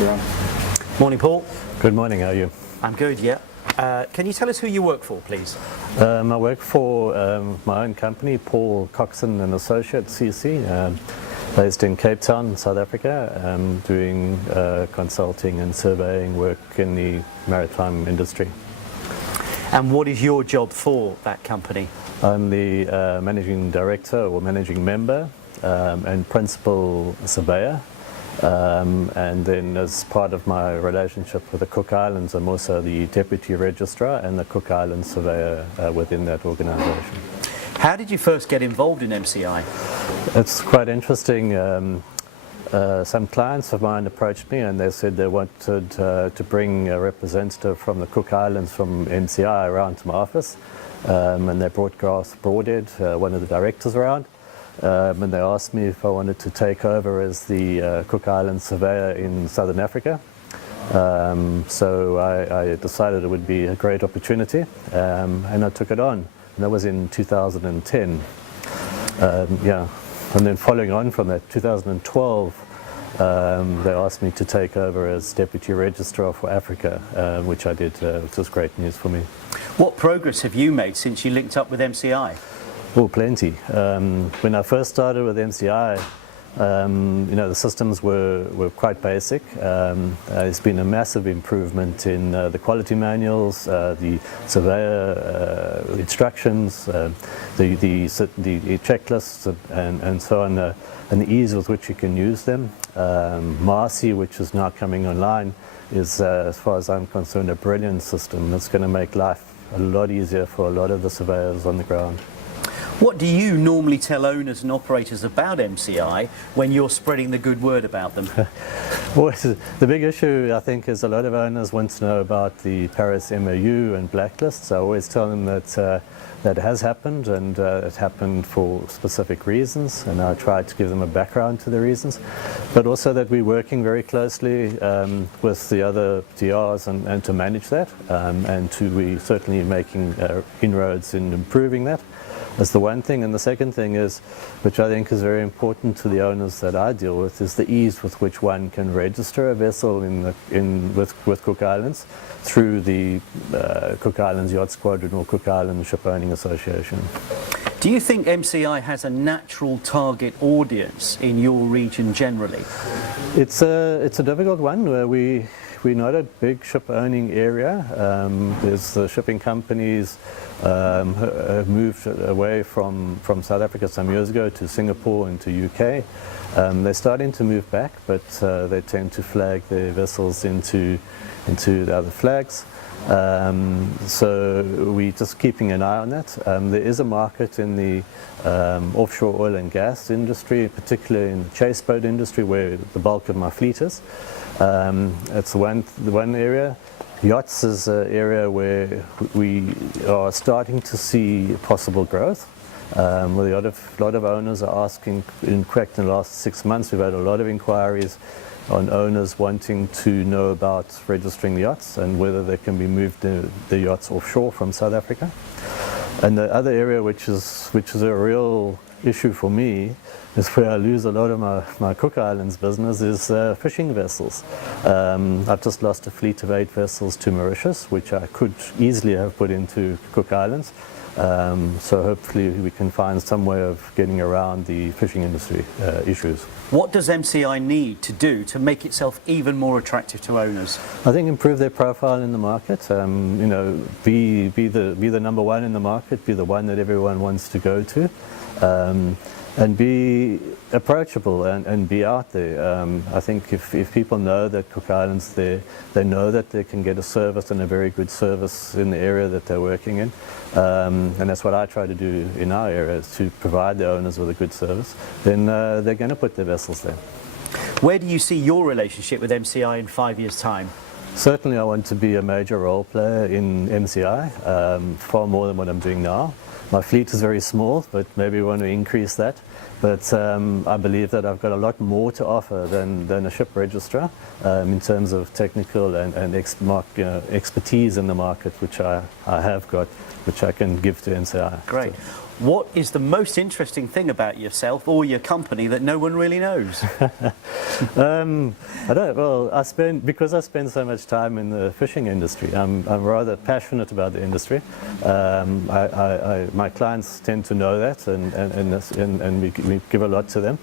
Yeah. Morning, Paul. Good morning, how are you? I'm good, yeah. Can you tell us who you work for, please? I work for my own company, Paul Coxon and Associates, CC, based in Cape Town, South Africa, doing consulting and surveying work in the maritime industry. And what is your job for that company? I'm the managing director or managing member and principal surveyor. And then as part of my relationship with the Cook Islands, I'm also the deputy registrar and the Cook Islands surveyor within that organisation. How did you first get involved in MCI? It's quite interesting. Some clients of mine approached me and they said they wanted to bring a representative from the Cook Islands from MCI around to my office. And they brought Garth Broadhead, one of the directors, around. And they asked me if I wanted to take over as the Cook Islands surveyor in Southern Africa. So I decided it would be a great opportunity, and I took it on. And that was in 2010. Yeah, and then following on from that, 2012, they asked me to take over as deputy registrar for Africa, which I did, which was great news for me. What progress have you made since you linked up with MCI? Oh, plenty. When I first started with MCI, the systems were quite basic. There's been a massive improvement in the quality manuals, the surveyor instructions, the checklists, and so on, and the ease with which you can use them. Marcy, which is now coming online, is, as far as I'm concerned, a brilliant system. It's going to make life a lot easier for a lot of the surveyors on the ground. What do you normally tell owners and operators about MCI when you're spreading the good word about them? Well, the big issue, I think, is a lot of owners want to know about the Paris MOU and blacklists. I always tell them that that has happened, and it happened for specific reasons, and I try to give them a background to the reasons, but also that we're working very closely with the other DRs and to manage that, and we certainly making inroads in improving that. That's the one thing. And the second thing is, which I think is very important to the owners that I deal with, is the ease with which one can register a vessel with Cook Islands through the Cook Islands Yacht Squadron or Cook Islands Ship Owning Association. Do you think MCI has a natural target audience in your region generally? It's a difficult one. Where we're not a big ship owning area. There's the shipping companies have moved away from South Africa some years ago to Singapore and to UK. They're starting to move back, but they tend to flag their vessels into the other flags. So we're just keeping an eye on that. There is a market in the offshore oil and gas industry, particularly in the chase boat industry, where the bulk of my fleet is. It's the one area. Yachts is an area where we are starting to see possible growth. A lot of owners are asking. In fact, in the last 6 months, we've had a lot of inquiries on owners wanting to know about registering the yachts and whether they can be moved the yachts offshore from South Africa. And the other area, which is a real issue for me, is where I lose a lot of my Cook Islands business, is fishing vessels. I've just lost a fleet of 8 vessels to Mauritius, which I could easily have put into Cook Islands. So hopefully we can find some way of getting around the fishing industry issues. What does MCI need to do to make itself even more attractive to owners? I think improve their profile in the market. Be the number one in the market. Be the one that everyone wants to go to. And be approachable and be out there. I think if people know that Cook Islands, they know that they can get a service and a very good service in the area that they're working in. And that's what I try to do in our area, is to provide the owners with a good service. Then they're going to put their vessels there. Where do you see your relationship with MCI in 5 years' time? Certainly I want to be a major role player in MCI, far more than what I'm doing now. My fleet is very small, but maybe we want to increase that. But I believe that I've got a lot more to offer than a ship registrar in terms of technical and expertise in the market, which I have got, which I can give to MCI. Great. what is the most interesting thing about yourself or your company that no one really knows? I don't. Well, because I spend so much time in the fishing industry. I'm rather passionate about the industry. My clients tend to know that, and we give a lot to them.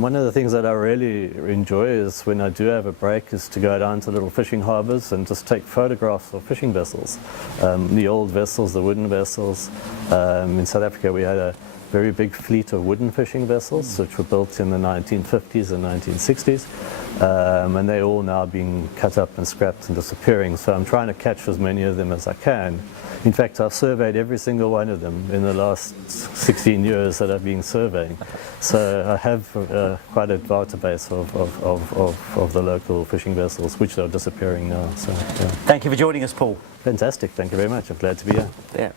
One of the things that I really enjoy is when I do have a break, is to go down to little fishing harbours and just take photographs of fishing vessels, the old vessels, the wooden vessels. In South Africa, we had a very big fleet of wooden fishing vessels, which were built in the 1950s and 1960s, and they're all now being cut up and scrapped and disappearing. So I'm trying to catch as many of them as I can. In fact, I've surveyed every single one of them in the last 16 years that I've been surveying. So I have quite a database of the local fishing vessels, which are disappearing now. So, yeah. Thank you for joining us, Paul. Fantastic. Thank you very much. I'm glad to be here. Yeah.